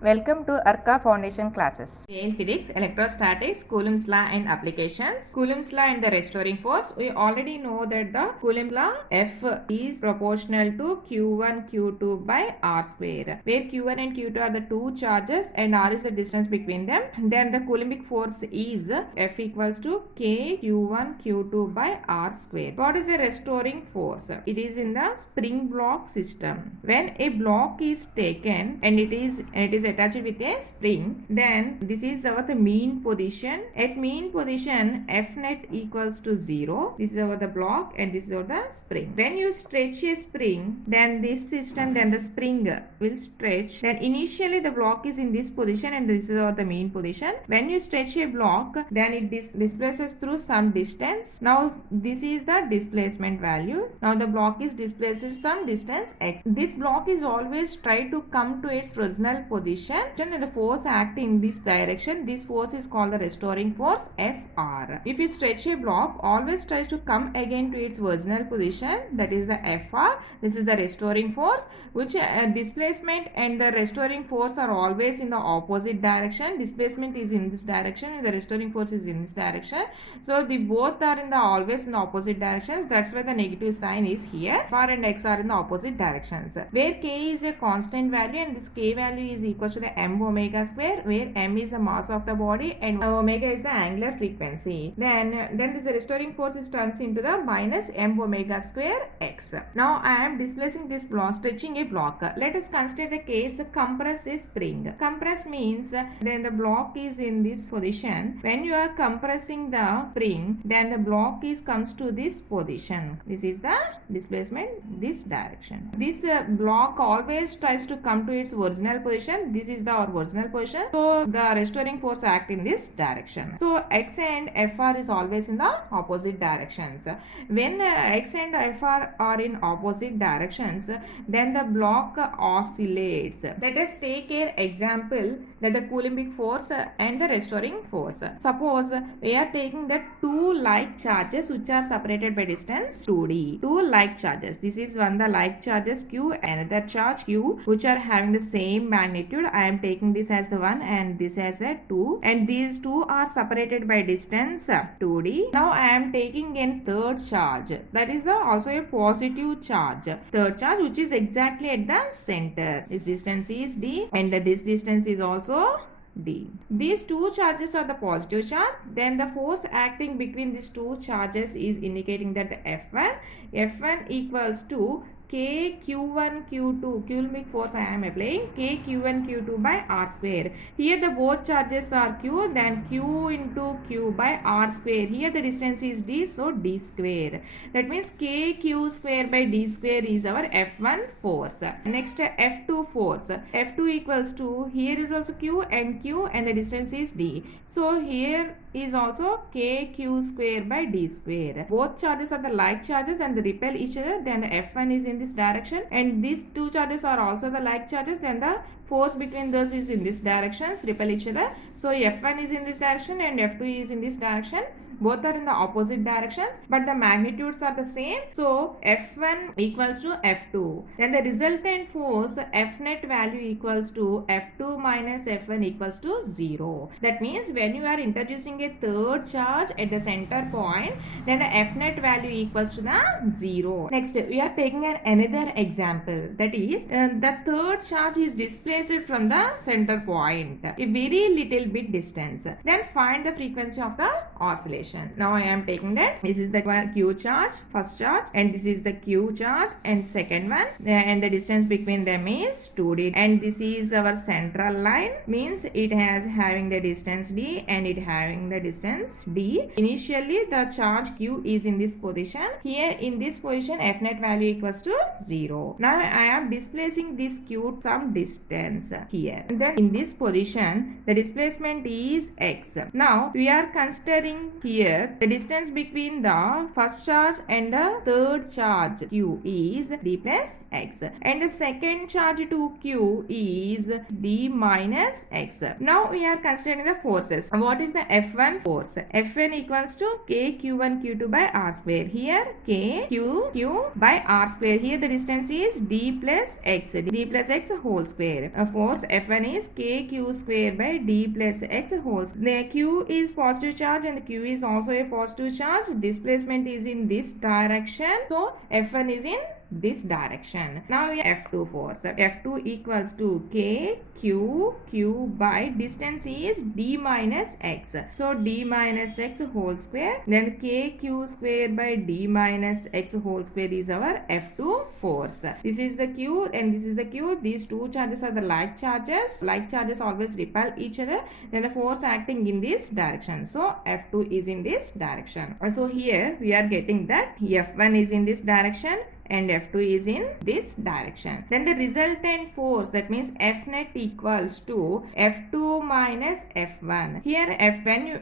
Welcome to ARCA Foundation classes. In physics, electrostatics, Coulomb's law and applications. Coulomb's law and the restoring force. We already know that the Coulomb's law F is proportional to Q1 Q2 by R square, where Q1 and Q2 are the two charges and R is the distance between them. Then the Coulombic force is F equals to K Q1 Q2 by R square. What is the restoring force? It is in the spring block system. When a block is taken and it is attached with a spring, then this is our the mean position. At mean position, F net equals to 0. This is our the block and this is our the spring. When you stretch a spring, then this system, then the spring will stretch. Then initially the block is in this position and this is our the mean position. When you stretch a block, then it displaces through some distance. Now this is the displacement value. Now the block is displaced some distance x. This block is always try to come to its original position, and the force acting in this direction, this force is called the restoring force Fr. If you stretch a block, always tries to come again to its original position, that is the Fr. This is the restoring force, which displacement and the restoring force are always in the opposite direction. Displacement is in this direction and the restoring force is in this direction. So the both are in the always in the opposite directions. That's why the negative sign is here. Fr and x are in the opposite directions. Where k is a constant value and this k value is equal to the m omega square, where m is the mass of the body and omega is the angular frequency. Then this restoring force is turns into the minus m omega square x. Now I am displacing this block, stretching a block. Let us consider the case compress a spring. Compress means then the block is in this position. When you are compressing the spring, then the block is comes to this position. This is the displacement, this direction. This block always tries to come to its original position. This is the original position. So the restoring force act in this direction. So x and Fr is always in the opposite directions. When x and Fr are in opposite directions, then the block oscillates. Let us take an example that the Coulombic force and the restoring force. Suppose we are taking the two like charges which are separated by distance 2d. Two like charges. This is one the like charges q, another charge q, which are having the same magnitude. I am taking this as the 1 and this as a 2, and these two are separated by distance 2d. Now I am taking a third charge, that is also a positive charge. Third charge which is exactly at the center. This distance is d and this distance is also d. These two charges are the positive charge. Then the force acting between these two charges is indicating that the F1 equals to K Q1 Q2, Coulombic force I am applying, K Q1 Q2 by R square. Here the both charges are Q, then Q into Q by R square. Here the distance is D, so D square. That means K Q square by D square is our F1 force. Next F2 force. F2 equals to, here is also Q and the distance is D. So here is also K Q square by D square. Both charges are the like charges and they repel each other. Then the F1 is in this direction and these two charges are also the like charges. Then the force between those is in this direction, repel each other. So F1 is in this direction and F2 is in this direction. Both are in the opposite directions, but the magnitudes are the same. So F1 equals to F2. Then the resultant force F net value equals to F2 minus F1 equals to 0. That means when you are introducing a third charge at the center point, then the F net value equals to the 0. Next, we are taking another example. That is, the third charge is displaced from the center point, a very little bit distance. Then find the frequency of the oscillation. Now I am taking that. This is the Q charge, first charge, and this is the Q charge and second one, and the distance between them is 2d, and this is our central line, means it has having the distance d and it having the distance d. Initially the charge Q is in this position. Here in this position F net value equals to 0. Now I am displacing this Q some distance here, and then in this position the displacement is x. Now we are considering here here the distance between the first charge and the third charge Q is d plus x, and the second charge to Q is d minus x. Now we are considering the forces. What is the F1 force? F1 equals to k q1 q2 by r square. Here k q by r square. Here the distance is d plus x whole square. Force F1 is k q square by d plus x whole square. The q is positive charge and the q is also a positive charge. Displacement is in this direction, so F1 is in this direction. Now we have F2 force. F2 equals to k q by distance is d minus x, so d minus x whole square, then k q square by d minus x whole square is our F2 force. This is the q and this is the q. These two charges are the like charges. Like charges always repel each other, then the force acting in this direction, so F2 is in this direction. So here we are getting that F1 is in this direction and F2 is in this direction. Then the resultant force, that means F net equals to F2 minus F1. Here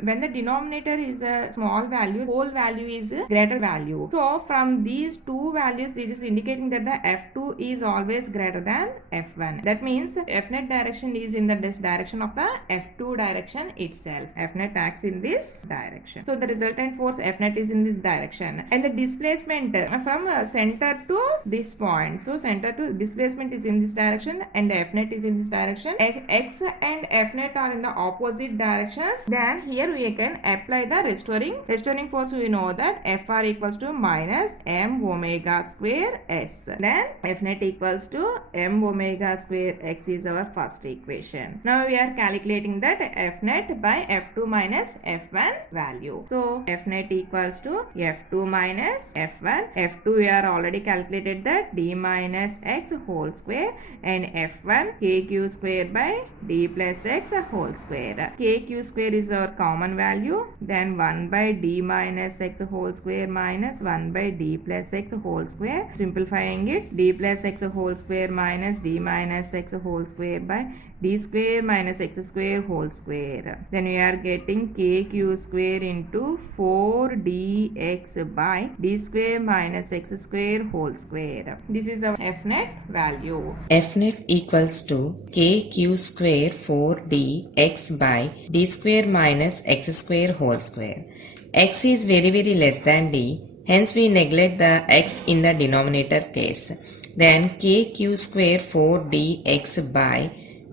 when the denominator is a small value, whole value is a greater value. So from these two values, this is indicating that the F2 is always greater than F1. That means F net direction is in this direction of the F2 direction itself. F net acts in this direction. So the resultant force F net is in this direction. And the displacement from center to this point, so center to displacement is in this direction and F net is in this direction. X and F net are in the opposite directions. Then here we can apply the restoring force. We know that Fr equals to minus m omega square s. Then F net equals to m omega square x is our first equation. Now we are calculating that F net by F2 minus F1 value. So F net equals to F2 minus F1. F2 we are already calculated that d minus x whole square, and F1 kq square by d plus x whole square. Kq square is our common value, then 1 by d minus x whole square minus 1 by d plus x whole square. Simplifying it, d plus x whole square minus d minus x whole square by d square minus x square whole square. Then we are getting kq square into 4dx by d square minus x square whole square. This is our F net value. F net equals to kq square 4dx by d square minus x square whole square. X is very less than d, hence we neglect the x in the denominator case. Then kq square 4dx by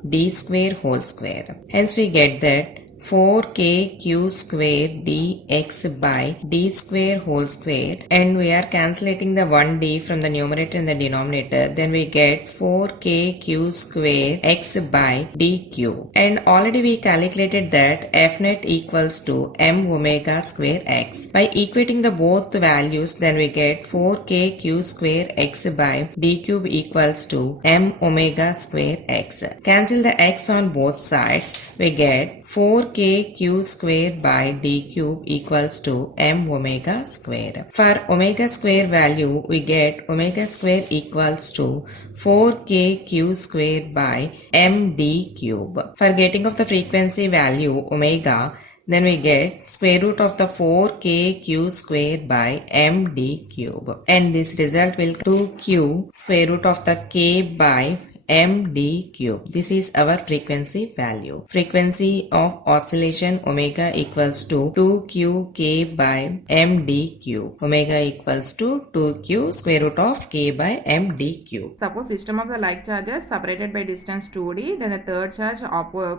d square whole square. Hence we get that 4kq square dx by d square whole square, and we are calculating the 1d from the numerator and the denominator. Then we get 4kq square x by dq, and already we calculated that F net equals to m omega square x. By equating the both values, then we get 4kq square x by d cube equals to m omega square x. Cancel the x on both sides, we get 4kq square by d cube equals to m omega square. For omega square value, we get omega square equals to 4kq square by md cube. For getting of the frequency value omega, then we get square root of the 4kq square by md cube. And this result will 2q square root of the k by md cube. This is our frequency value. Frequency of oscillation omega equals to 2qk by md cube. Omega equals to 2q square root of k by md cube. Suppose system of the like charges separated by distance 2d, then the third charge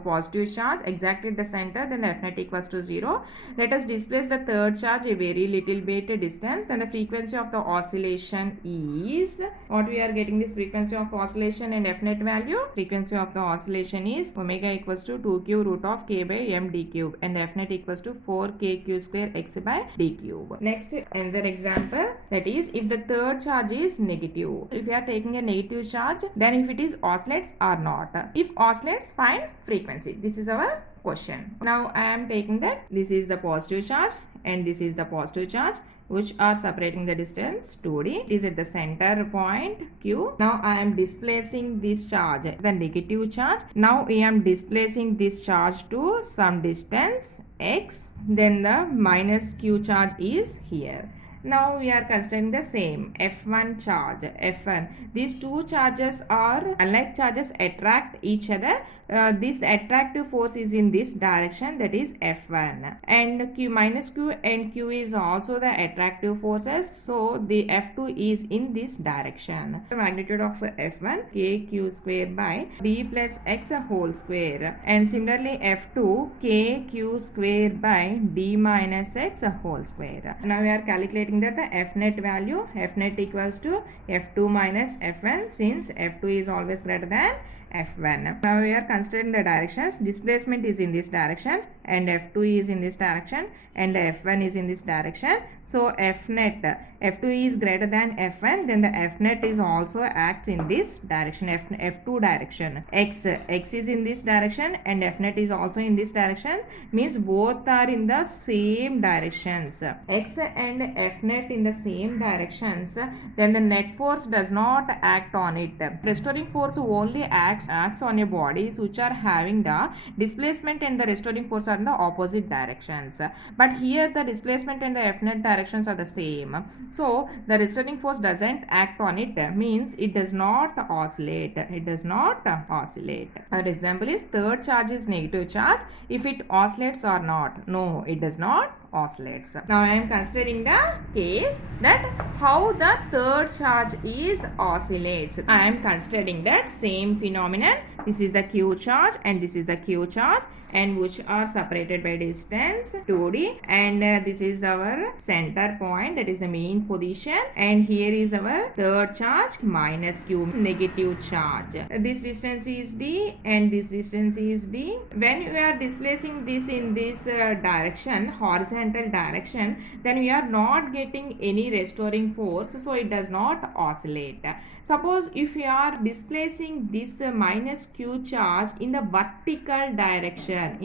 positive charge exactly at the center, then F net equals to 0. Let us displace the third charge a very little bit distance, then the frequency of the oscillation is, what we are getting this frequency of oscillation and F net value. Frequency of the oscillation is omega equals to 2q root of k by m d cube, and F net equals to 4kq square x by d cube. Next, another example, that is if the third charge is negative. If you are taking a negative charge, then if it is oscillates or not. If oscillates, find frequency. This is our question. Now I am taking that this is the positive charge and this is the positive charge, which are separating the distance 2d. It is at the center point Q. Now I am displacing this charge, the negative charge. Now I am displacing this charge to some distance x. Then the minus Q charge is here. Now we are considering the same F1 charge, F1. These two charges are unlike charges attract each other. This attractive force is in this direction, that is F1. And Q minus Q and Q is also the attractive forces. So the F2 is in this direction. The magnitude of F1 KQ square by D plus X whole square. And similarly F2 KQ square by D minus X whole square. Now we are calculating that the F net value, F net equals to F2 minus F1, since F2 is always greater than F1. Now we are considering the directions. Displacement is in this direction and F2 is in this direction and the F1 is in this direction. So F net, F2 is greater than F1, then the F net is also acts in this direction, F2 direction. X is in this direction and F net is also in this direction, means both are in the same directions. X and F net in the same directions, then the net force does not act on it. Restoring force only acts on a bodies which are having the displacement and the restoring force are in the opposite directions. But here the displacement and the F net directions are the same. So the restoring force doesn't act on it, means it does not oscillate. It does not oscillate. Our example is third charge is negative charge. If it oscillates or not? No, it does not oscillates. Now I am considering the case that how the third charge is oscillates. I am considering that same phenomenon. This is the Q charge and this is the Q charge, and which are separated by distance 2d, and this is our center point, that is the main position, and here is our third charge minus Q, negative charge. This distance is d and this distance is d. When we are displacing this in this direction, horizontal direction, then we are not getting any restoring force, so it does not oscillate. Suppose if we are displacing this minus Q charge in the vertical direction,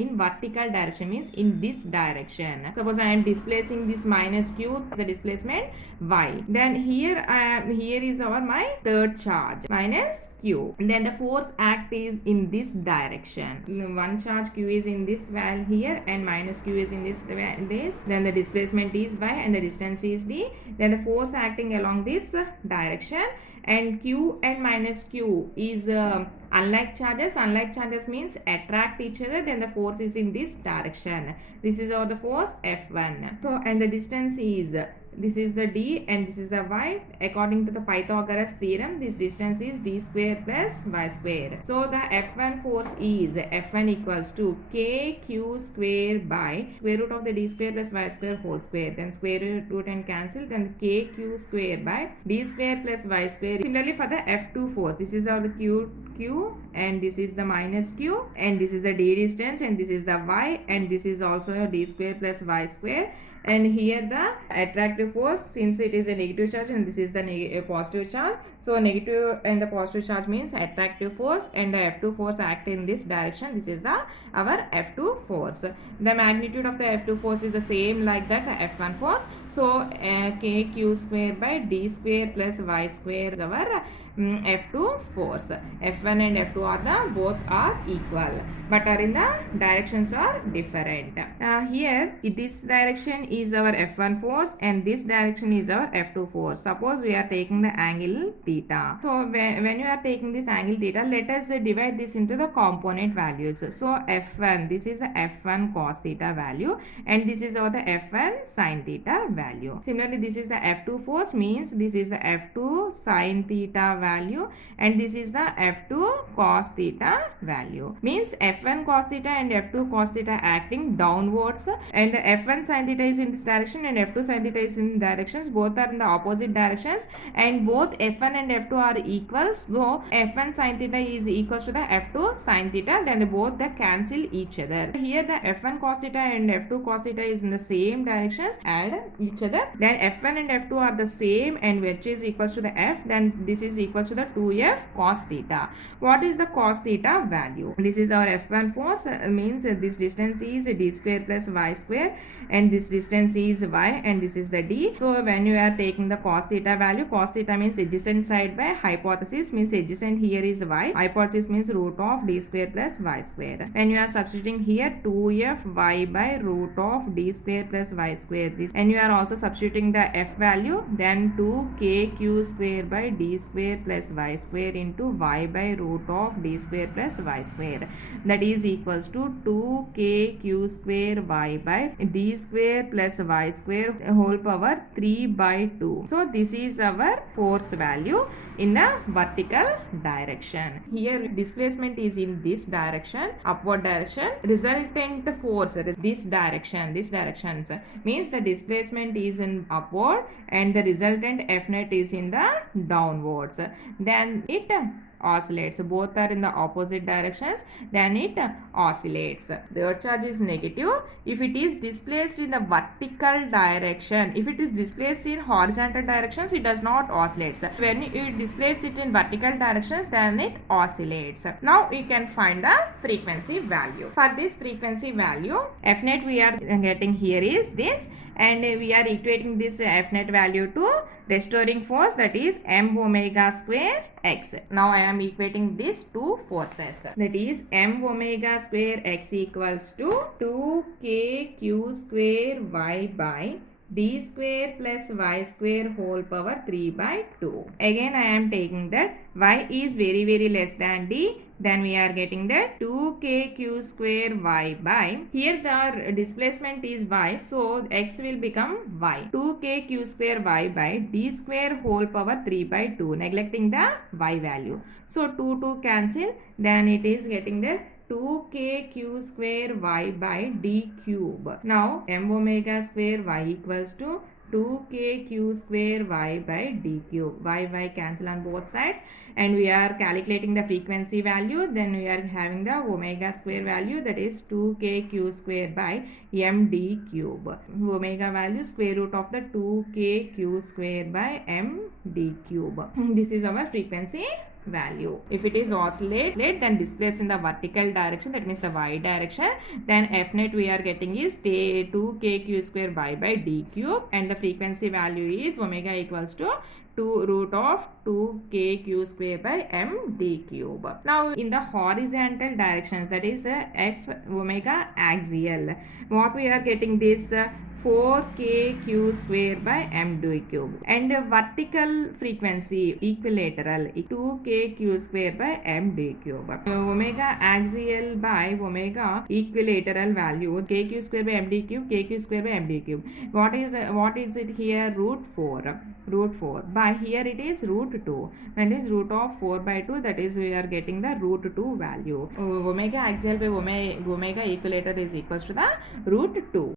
means in this direction. Suppose I am displacing this minus Q, the displacement y. Then here is my third charge minus Q. Then the force act is in this direction. One charge Q is in this value here and minus Q is in this. Then the displacement is y and the distance is d. Then the force acting along this direction, and Q and minus Q is unlike charges. Unlike charges means attract each other, then the force is in this direction. This is our the force F1. So and the distance is, this is the d and this is the y. According to the Pythagoras theorem, this distance is d square plus y square. So the F1 force is F1 equals to KQ square by square root of the d square plus y square whole square. Then square root and cancel. Then KQ square by d square plus y square. Similarly for the F2 force, this is our the Q and this is the minus Q and this is the d distance and this is the y and this is also a d square plus y square. And here the attractive force, since it is a negative charge and this is the positive charge, so negative and the positive charge means attractive force, and the F2 force act in this direction. This is the our F2 force. The magnitude of the F2 force is the same like that the F1 force. So KQ square by d square plus y square is our F2 force. F1 and F2 are the both are equal, but are in the directions are different. Here this direction is our F1 force and this direction is our F2 force. Suppose we are taking the angle theta. So when you are taking this angle theta, let us divide this into the component values. So F1, this is the F1 cos theta value and this is our the F1 sin theta value. Similarly, this is the F2 force, means this is the F2 sin theta value and this is the F2 cos theta value. Means F1 cos theta and F2 cos theta acting downwards, and the F1 sin theta is in this direction and F2 sin theta is in directions. Both are in the opposite directions and both F1 and F2 are equal. So F1 sin theta is equal to the F2 sin theta, then both they cancel each other. Here the F1 cos theta and F2 cos theta is in the same directions, add each other. Then F1 and F2 are the same and which is equals to the F, then this is equals to the 2F cos theta. What is the cos theta value? This is our F1 force, means this distance is d square square plus y square, and this distance is y and this is the d. So when you are taking the cos theta value, cos theta means adjacent side by hypothesis means adjacent here is y, hypothesis means root of d square plus y square. When you are substituting here 2f y by root of d square plus y square, this, and you are also substituting the f value, then 2kq square by d square plus y square into y by root of d square plus y square, that is equals to 2kq square y by d square plus y square whole power 3 by 2. So this is our force value in the vertical direction. Here displacement is in this direction, upward direction. Resultant force this direction, this direction means the displacement is in upward and the resultant F net is in the downwards. Then it oscillates. Both are in the opposite directions, then it oscillates. The earth charge is negative if it is displaced in the vertical direction. If it is displaced in horizontal directions, it does not oscillate. When it displaces it in vertical directions, then it oscillates. Now we can find the frequency value. For this frequency value, F net we are getting here is this, and we are equating this F net value to restoring force, that is m omega square x. Now I am equating this two forces, that is m omega square x equals to 2kq square y by d square plus y square whole power 3 by 2. Again I am taking that y is very less than d, then we are getting that 2kq square y by, here the displacement is y, so x will become y, 2kq square y by d square whole power 3 by 2, neglecting the y value. So 2 cancel, then it is getting that 2kq square y by d cube. Now m omega square y equals to 2kq square y by d cube. Y cancel on both sides, and we are calculating the frequency value. Then we are having the omega square value, that is 2kq square by md cube. Omega value square root of the 2kq square by md cube. This is our frequency value. If it is oscillate, then displace in the vertical direction, that means the y direction, then F net we are getting is 2kq square y by d cube, and the frequency value is omega equals to 2 root of 2kq square by md cube. Now in the horizontal directions, that is f omega axial, what we are getting this 4kq square by md cube, and vertical frequency equilateral 2kq square by md cube. Omega axial by omega equilateral value kq square by md cube, kq square by md cube. What is it here? Root 4 by here it is root 2, and is root of 4 by 2, that is we are getting the root 2 value. Omega axial by omega equilateral is equals to the root 2.